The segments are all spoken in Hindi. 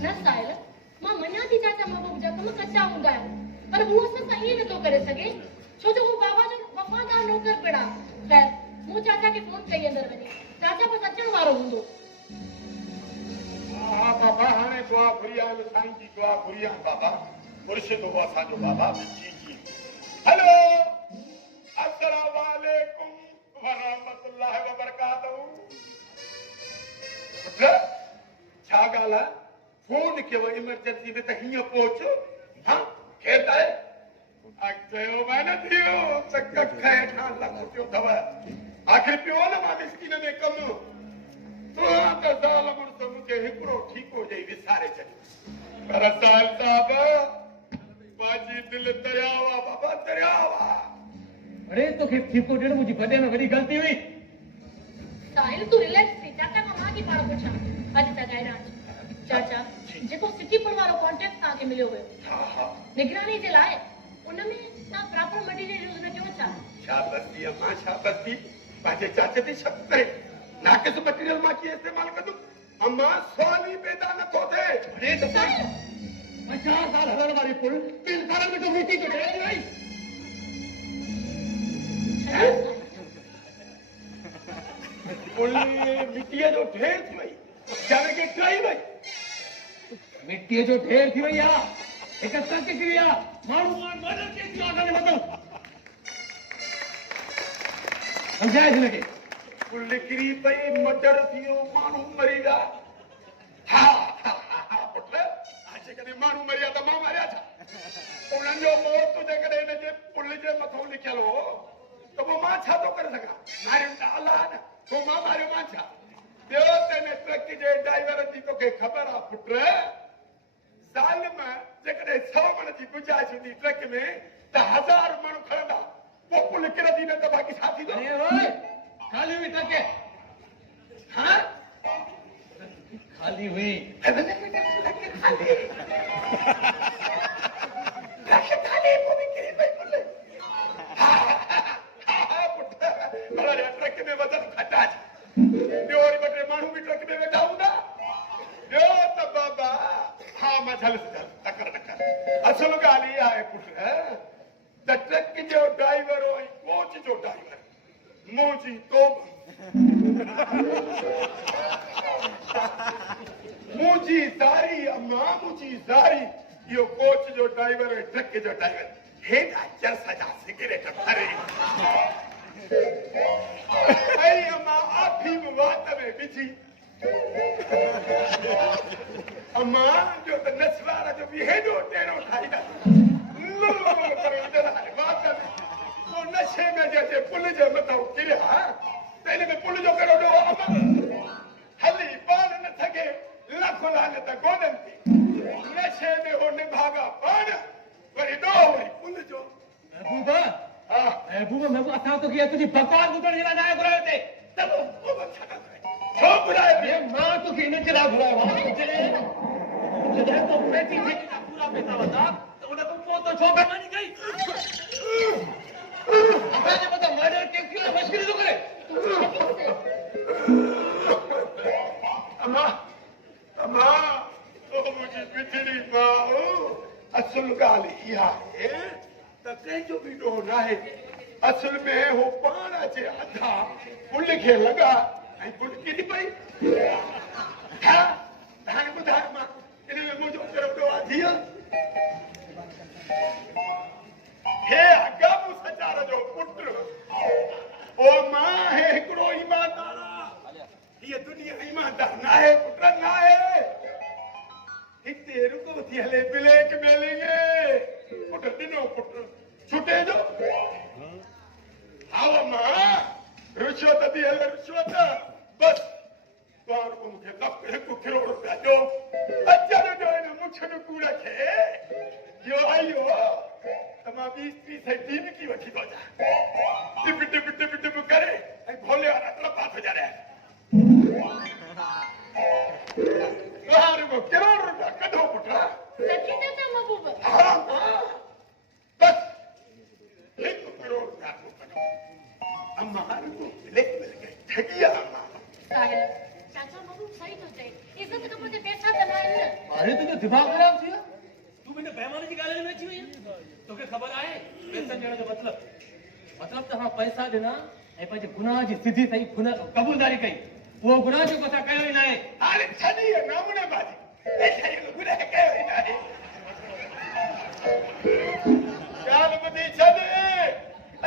न साहिल मां मञा थी चाचा महबूब जा कम कचा हूंदा आहिनि पर हू असां सां ईअं नथो करे सघे छो जो हू बाबा जो वफ़ादार नौकर पिणा ख़ैर मूं चाचा खे फोन कई अंदरि वञी चाचा बसि अचण वारो हूंदो हा बाबा हाणे दुआ घुरी आहियां साईं जी दुआ घुरी आहियां बाबा मुर्शिद हो असांजो बाबा जी जी हेलो अस्सलाम वालेकुम व रहमतुल्लाहि व बरकातहू छा ॻाल्हि आहे फोन कयो इमरजेंसी में त हीअं पहुच हा केरु आहे चयो मैं न थियो त कख हेठां लॻो पियो अथव आख़िर पियो न मां मिस्किन में कमु तो त ज़ाल मुड़ुस मूंखे हिकिड़ो ठीको ॾेई विसारे छॾियो पर साहिल साहब पंहिंजी दिलि दरियाव आहे बाबा दरियाव आहे अरे तोखे ठीको ॾियण मुंहिंजी वॾे में वॾी ग़लती हुई साहिल तू रिलैक्स थी चाचा खां मां थी पाण पुछां अॼु तक ॻाल्हाइण चाचा जेको सिटीपुर वारो कॉन्ट्रैक्ट तव्हांखे मिलियो हुयो निगरानी जे लाइ उनमें तव्हां प्रॉपर मटीरियल यूज़ न कयो छा शाबाशी अम्मा शाबाशी पंहिंजे चाचे ते शक करे नाक़िस मटीरियल मां कीअं इस्तेमाल कंदुमि अम्मा सवाल ई पैदा नथो थिए अरे त 50 साल हलण वारी पुल 3 सालनि में तो मिटी तो ॾेई वई पुल मिटीअ जो ढेर थी वई जाने के टही वई मिटीअ जो ढेर थी वई आहे हिकु ट्रक किरी आहे माण्हू मर्डर केस थियो असांजे मथां सम्झाए हिनखे पुल किरी पई मर्डर थियो माण्हू मरी विया हा पुट जेकॾहिं माण्हू मरिया त मां मारिया छा उन्हनि जो मौत जेकॾहिं हिनजे पुल जे मथां लिखियल हो त पोइ मां छा थो करे सघां मारियुमि त अलाह न पोइ मां मारियो मां छा ॿियो त हिन ट्रक जे ड्राइवर जी तोखे ख़बर आहे पुट साल में जेकॾहिं 100 मण जी गुंजाइश हूंदी ट्रक में त 1000 माण्हू खणंदा पोइ पुल किरंदी न त बाक़ी छा थींदो खाली हुई ट्रक हाँ खाली हुई खाली पोइ बि किरी पई पुल पुट अरे ट्रक में वज़न घटा ॿियो वरी ॿ टे माण्हू बि ट्रक में वेठा हूंदा ॿियो त बाबा हा मां झल टकर असुल ॻाल्हि इहा आहे पुट त ट्रक जो ड्राइवर ऐं कोच जो ड्राइवर मुंहिंजी तोब मुंहिंजी ज़ारी अम्मा मुंहिंजी ज़ारी इहो कोच जो ड्राइवर ऐं ट्रक जो ड्राइवर हेॾा चरस जा सिगरेट भरे ऐं अम्मा आफीम वात में विझी अम्मा जो त नसवार जो बि हेॾो टेड़ो ठाहींदा वात में पोइ नशे में जंहिंजे पुल जे मथां किरिया त हिन में पुल जो कहिड़ो ॾोहो अम्मा हली पाण न सघे लख लानत गोॾनि ते नशे में हो निभागा पाण वरी ॾोहो वरी पुल जो महबूबा महबूबा महबूबा असां तो कीअं तुंहिंजी बकवास ॿुधण जे लाइ न घुरायो हिते त पोइ छो घुरायो अरे मां तोखे हिन जे लाइ घुरायो आहे जॾहिं तो पेटी जेके पूरा पैसा वधा त उन खां पोइ तो छो बेईमानी कई असांजे मथां मर्डर केस जो मश्किल थो करे अम्मा अम्मा ओ मुंहिंजी बिछड़ी माउ असुल ॻाल्हि इहा आहे त कंहिंजो बि ॾोह न आहे असुल में हो पाण अचे अधा पुल खे लॻा ऐं पुल किरी पई हा हाणे ॿुधायो मां इन में मुंहिंजो कहिड़ो ॾोह आहे धीअ हे अगाबू सचार जो पुट ओ मां हे हिकिड़ो ईमानदार आहे हीअ दुनिया ईमानदार न आहे पुट न आहे हिते रुको थी हले ब्लैक मेलिंग पुट ॾिनो पुट छुटे जो हा मां रिश्वत थी हले रिश्वत बसि तव्हां रुको मूंखे $1 करोड़ रुपया ॾियो अचण ॾियो हिन मुछड़ कूड़ खे इहो आइयो त मां 20-30 दीमकी वठी थो अचां टिप टिप टिप टिप करे ऐं भोले वारा टपा थो ॼाणे तव्हां रुको करोड़ रुपया कढो पुट सची चाचा महबूब हा बसि $1 करोड़ रुपया कढो अम्मा रुको ब्लैक मिल गई ठगी आहे अम्मा साहिल चाचा महबूब सही थो चए इज़त खां पोइ पैसा त न आहिनि अरे तुझो दिमाग खराब थियो तू मैंने बेईमानी की गाली में अची वई तोखे ख़बर आहे पैसा ॾियण जो मतलब त हां पैसा ॾिना ऐं पंहिंजे गुनाह जी सिधी सही कबूलदारी कई वो गुनाह जो कथा कयो ई नाहे अरे छॾी नमूने बाजी ऐसा ही गुनाह कयो ई नाहे ॻाल्हि ॿुधी छॾ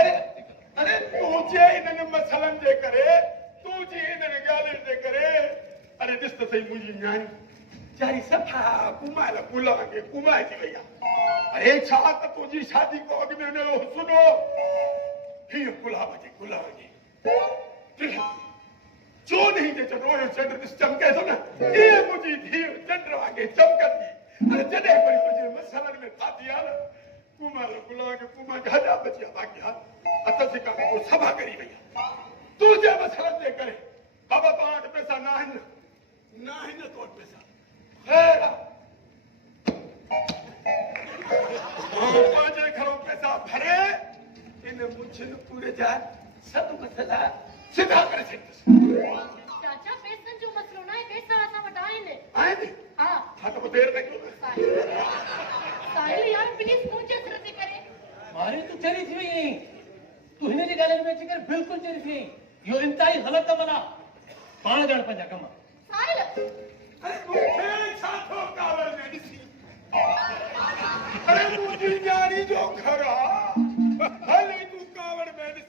अरे अरे तूं जे इन्हनि मसइलनि जे करे तूं जी इन्हनि ॻाल्हियुनि जे करे अरे ॾिस त सही मुंहिंजी न्याणी चारी सफ़ा कुमाइल गुल वांगे कुमाइजी वई आहे अरे छा त तुंहिंजी शादी को अॻु में हुनजो सुनो हीअ गुलाब जे गुल वांगे जो नहीं जे रोयो चंड ॾिस चमके थो न ईअं मुंहिंजी धीउ चंड वांगे चमकंदी अरे जॾहिं वरी तुंहिंजे मसइलनि में फाती आहे न कुमाइल गुल वांगे कुमा हज़ार बचिया बाक़ी आहे अथसि का को सभा करी वई आहे तुंहिंजे मसइलनि जे करे बाबा तव्हां वटि पैसा न आहिनि तो वटि पैसा खैर पंहिंजे घरों पैसा भरे इन मुछिन पूरे जा सभु मसइला सिधा करे छॾींदुसि चाचा पैसनि जो मसलो न आहे पैसा असां वटि आहिनि आहिनि हा हा त पोइ देरि न कयो साहिल यार प्लीज मुंहिंजे सिर ते करे मारे तू चरी थी वई आहीं तू हिन जी ॻाल्हियुनि में अची करे बिल्कुलु चरी थी आहीं इहो इंतहाई ग़लति अमल आहे पाण ॼाण पंहिंजा कम साहिल अरे मूंखे छा थो कावड़ में ॾिसी अरे मुंहिंजी न्याणी जो घर आहे हली तूं कावड़ में ॾिस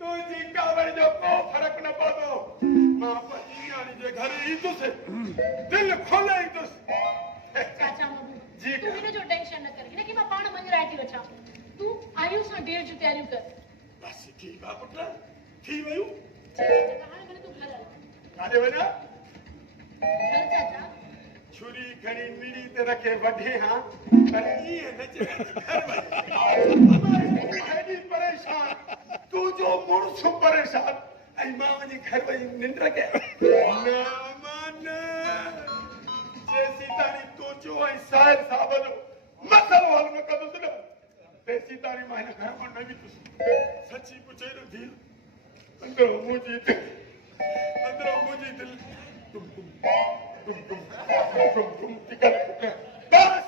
तुंहिंजी कावड़ जो को फ़र्क़ु न पवंदो मां पंहिंजी न्याणी जे घर ईंदुसि दिलि खोले ईंदुसि चाचा मम्मी जी तू हिन जो टेंशन न कर हिनखे मां पाण मंझराए थी वठां तू आयु सां डेढ़ जूं तयारियूं कर बस ठीकु आहे पुट थी वियूं हाणे भले तू घर हल काॾे वञा घर चाचा छुरी खणी मीड़ी ते रखे वढे हां पर ईअं न चए घर वञ हेॾी परेशान तूं जो मुड़ुस परेशान ऐं मां वञी घर वञी निंड कयां न मां न जेसी ताणी तूं चओ ऐं साहिल साहब जो मसइलो हल में कंदुसि न तेसी ताणी मां हिन घर मां न निकितुसि सची पुछे न धीउ अंदरो मुंहिंजी दिलि तुम बस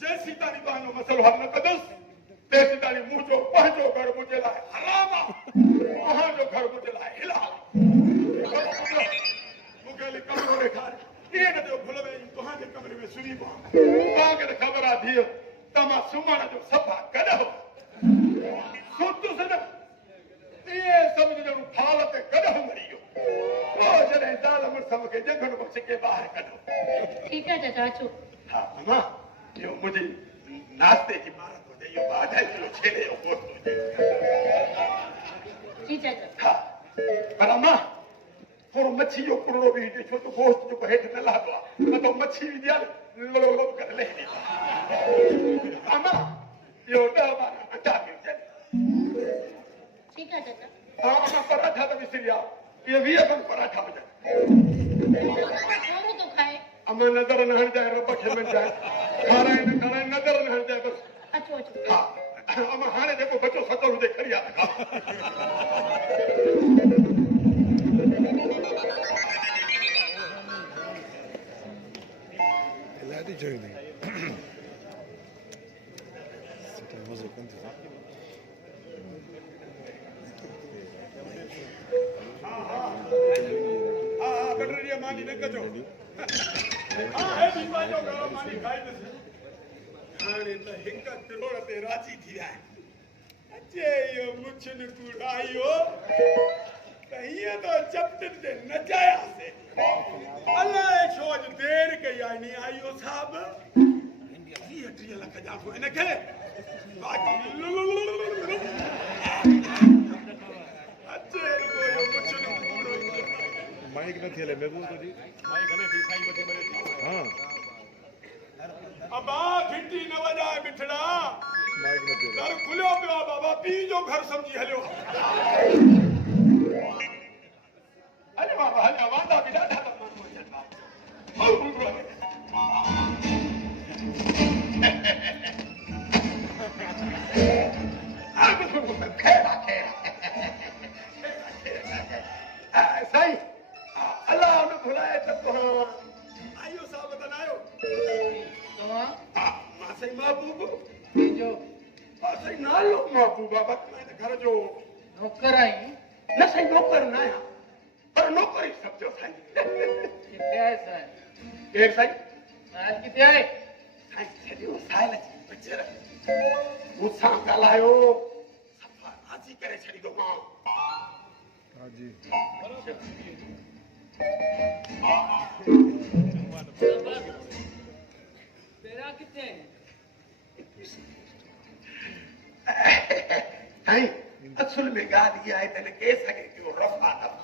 जैसी तारी बहनो मसलो हल न कंदुसि तेसी तारी मुंहिंजो पंहिंजो घर मुंहिंजे लाइ हराम आहे तव्हांजो घर मुंहिंजे लाइ हिलाल मूंखे हली कमरो ॾेखार ईअं न थियो भुल में तव्हांजे कमरे में सुम्ही पवां तव्हांखे त ख़बर आहे धीउ त मां सुम्हण जो सफ़ा कॾहिं सुतुसि न इहे सभु ॼणो फाल ते कॾहिं मरी वियो जॾहिं ज़ाल मुड़ुस मूंखे जंगल मां छिके ॿाहिरि कढो ठीकु आहे चाचा अचो हा अम्मा इहो मुंहिंजी नाश्ते जी भारत हुजे इहो 2.5 किलो छेले जो गोश्त हुजे जी चाचा हा पर अम्मा थोरो मच्छी जो कुड़ो बि हुजे छो त गोश्त जेको हेठि न लहंदो आहे न त मच्छी विझी आहे लोलो करे लही वेंदी अम्मा इहो 10-12 अंडा बि हुजनि ठीकु आहे चाचा हा अम्मा पराठा त विसरी विया इहे 20 खनि पराठा हुजनि थोरो थो खाए अम्मा नज़र न हणजाए रब खे मिलजाए खाराए न खाराए नज़र न हणजाए बसि अचो अचो हा अम्मा हाणे जेको बचो सतल हुजे खड़ी आहे Hadi joining. C'était moi je compte. हाँ कटरिया मानी न कजो हाँ है बीमा जो गाँव मानी खाई दस हाणे त हिक करोड़ ते राजी थी विया अचे यो मुछन कुड़ायो त हीअं तो चपटन ते नचायासे अलाए छो अॼु देर कई आहे नी आयो साहब 30 लख जा को इनखे बाक़ी अचे यो मुछन कुड़ो माइक न थियले मैं बोल तो जी माइक ने थी साईं बटे मरे थी हां अबा घंटी न वजाए मिठड़ा माइक न थियले घर खुलियो पियो आहे बाबा पी जो घर समझी हलियो अरे बाबा हलिया वांदा बि ॾाढा त माण्हू अचनि साईं अल्लाह न भुलाए त तव्हां आयो साहब पता ना आयो तव्हां मां सही महबूब जो मां सही नालो महबूब बाबा मैं घर जो नौकर आई न सही नौकर ना आया पर नौकरी समझो साईं किथे आहे साईं केर साईं साहिल किथे आहे साईं छॾियो साहिल जी बचर मूंसां ॻाल्हायो सफ़ा राज़ी करे छॾींदो मां हाँ जी तेरा किथे साईं असुल में ॻाल्हि इहा आहे त हिन के सघे पियो रफ़ा दफ़ा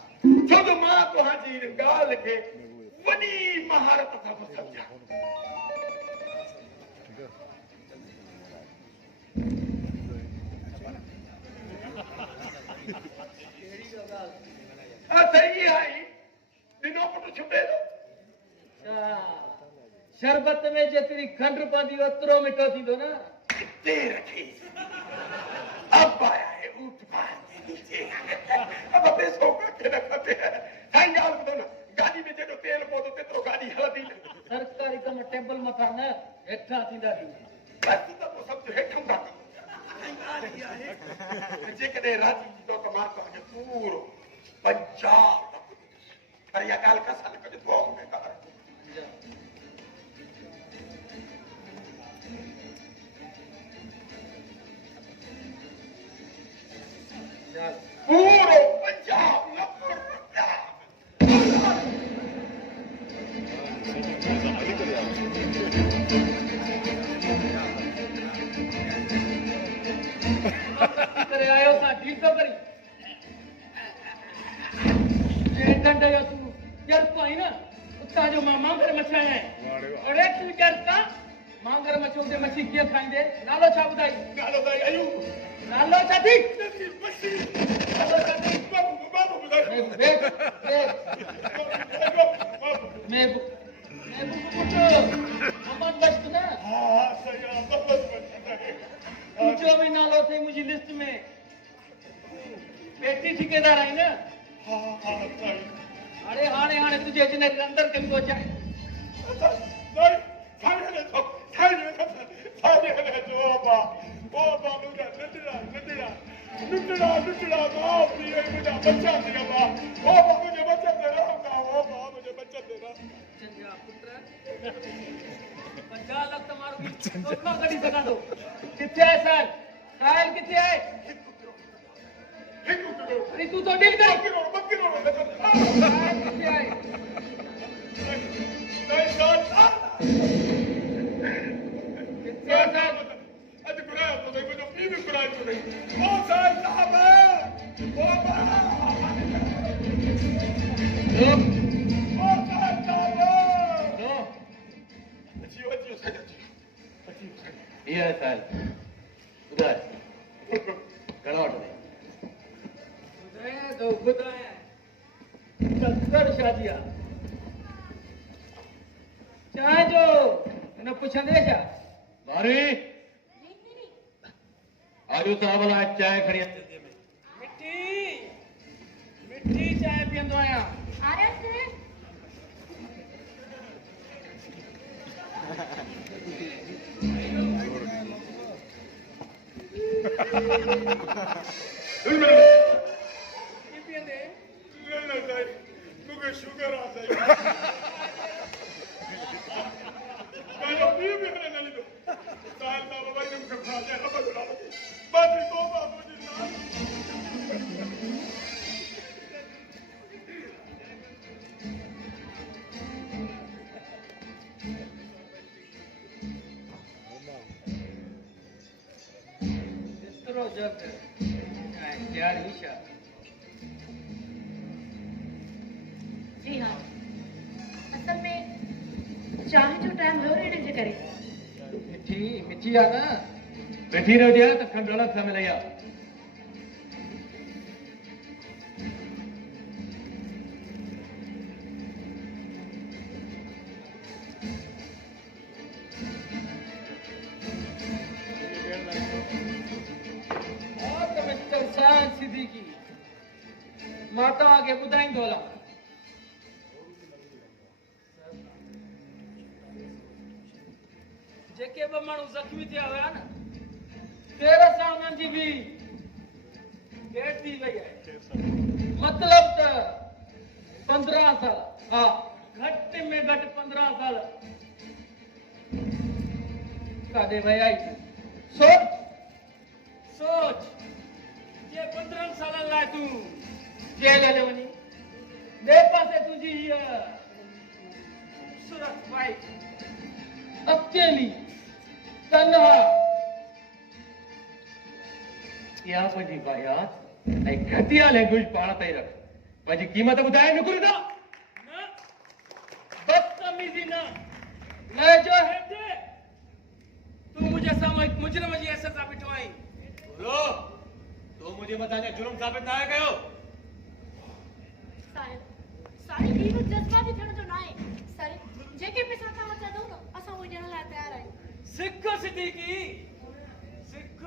छो जो मां तव्हांजी हिन ॻाल्हि खे वॾी महारत सां थो सम्झां ठीक है सही आई ॾिनो पुटु छुपे थो शरबत में जेतिरी खंड पवंदी ओतिरो मिठो थींदो न किथे रखी अब आया है ऊट पहाड़ के नीचे अब पैसों का केड़ा खपे साईं ॻाल्हि ॿुधो न गाॾी में जेॾो तेल पवंदो तेतिरो गाॾी हलंदी न सरकारी कम टेबल मथां न हेठां थींदा बसि त पोइ सम्झो हेठि था कयूं ॻाल्हि इहा आहे जेकॾहिं राज़ी थींदो त मां तव्हांखे पूरो 50 लख पर इहा ॻाल्हि कसां न कजे दुआ में ख़बर पूरो 50 लख रुपया करे आयो सा ठीक तो करी ये डंडे यो तू यार कोई ना उता जो मां मांगर मचाया है और एक तू करता मांगर मचो दे मच्छी के खाइंदे नालो छा बुधाई नालो भाई आयु नालो छा थी बसी नालो छा थी बाबू बुधाई मैं पुटो अमन बस्त ना हां सही आहे बस तू जो भी नालो थे मुझे लिस्ट में पेटी ठेकेदार आई ना हां सही अरे हाणे हाणे तुझे जिने अंदर कम को चाहे सही साईं ने तो साईं ने जो बाबा मुझे लुटड़ा मां पीए मुझे बच्चा दिया बाबा मुझे बच्चा दे रहा बाबा मुझे बच्चा दे रहा चंगा पुत्र 50 लाख तुम्हारो भी धोखा करी सका दो किथे है सर ट्रायल किथे है अरे तू तो डील कर बकरो ट्रायल किथे है नहीं सर किथे है सर आज कुराया तो देखो जो पी भी कुराया तो नहीं ओ सर साहब बाबा लो ओ सर साहब लो अच्छी सही ये है सर उधर गड़ावट दे उधर दो बुदाया चक्कर शादिया चाहे जो न पुछंदे जा मारी आजू साहब ला चाय खड़ी मिठी मिठी चाय पींदो आया अरे से की पींदे नहीं सही मुझे शुगर आ सही मैं पी भी नहीं दो साल ना बाबा ने मुझे खा लिया अब बुला बात तो बाबू जी ना इतरो जग यार ईशा जी हाँ असल में चाहे जो टाइम हो रेडे जे करे मिठी मिठी आ ना मिठी रह गया तो खंड अलग समय लगा मिस्टर साइंस सिद्दीकी माता आगे बुधाई दोला जेके बि माण्हू ज़ख़्मी थिया हुया न, तेरह सां उन्हनि जी बि डेट थी वई आहे। मतलब त 15 साल, हा, घटि में घटि 15 साल काॾे विया ई। सोच जे 15 सालनि लाइ तूं जेल हलियो वञी, ॿिए पासे तुंहिंजी हीअ ख़ूबसूरत वाइफ अकेली तन्हा, इहा पंहिंजी वाहियात ऐं घटिया लैंग्वेज पाण ताईं रख, पंहिंजी क़ीमत ॿुधाए निकिरी था न, बदतमीज़ी न, लहजो हेठि। तूं मुंहिंजे साम्हूं हिकु मुजरिम जी हैसियत सां बीठो आहीं। बोलो, तो मुंहिंजे मथां अञा जुर्म साबित न आहे कयो। साहिब ही जज़्बाती थियण जो न आहे। साहिब जेके पैसा तव्हां चवंदव न असां उहे ॾियण लाइ तयार आहियूं। सिख सिद्दीकी, सिख,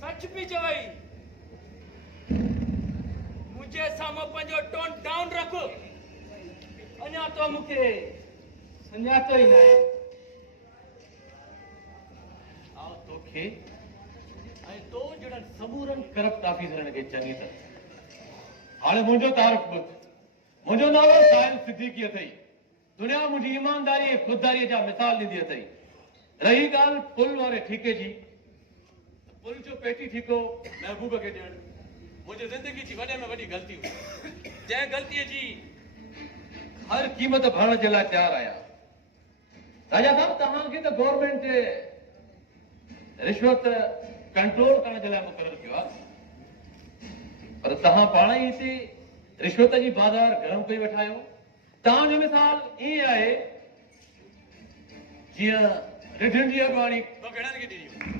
सच पई चवई। मुंहिंजे साम्हूं पंहिंजो टोन डाउन रख, अञा तो मूंखे सुञातो ई न आहे। आओ तोखे ऐं तो जहिड़नि समूरनि करप्ट ऑफिसरनि खे चङी तरह हाणे मुंहिंजो तारीफ़ ॿुध। मुंहिंजो नालो साहिल सिद्दीकी अथई। दुनिया मुंहिंजी ईमानदारी ऐं ख़ुददारीअ जा मिसाल ॾींदी अथई। रही ॻाल्हि पुल वारे ठीके जी, पुल जो पेटी ठीको महबूब खे ॾियणु मुंहिंजी ज़िंदगी जी वॾे में वॾी ग़लती हुई, जंहिं ग़लतीअ जी हर क़ीमत भरण जे लाइ तयारु आहियां। राजा साहब, तव्हांखे त गवर्नमेंट रिश्वत कंट्रोल करण जे लाइ मुक़ररु कयो आहे, पर तव्हां पाण ई हिते रिश्वत जी बाज़ार गरम कई वेठा आहियो। तव्हांजो मिसाल ईअं आहे जीअं रिढनि जी अॻवानी ॿ भेणनि खे ॾिनी।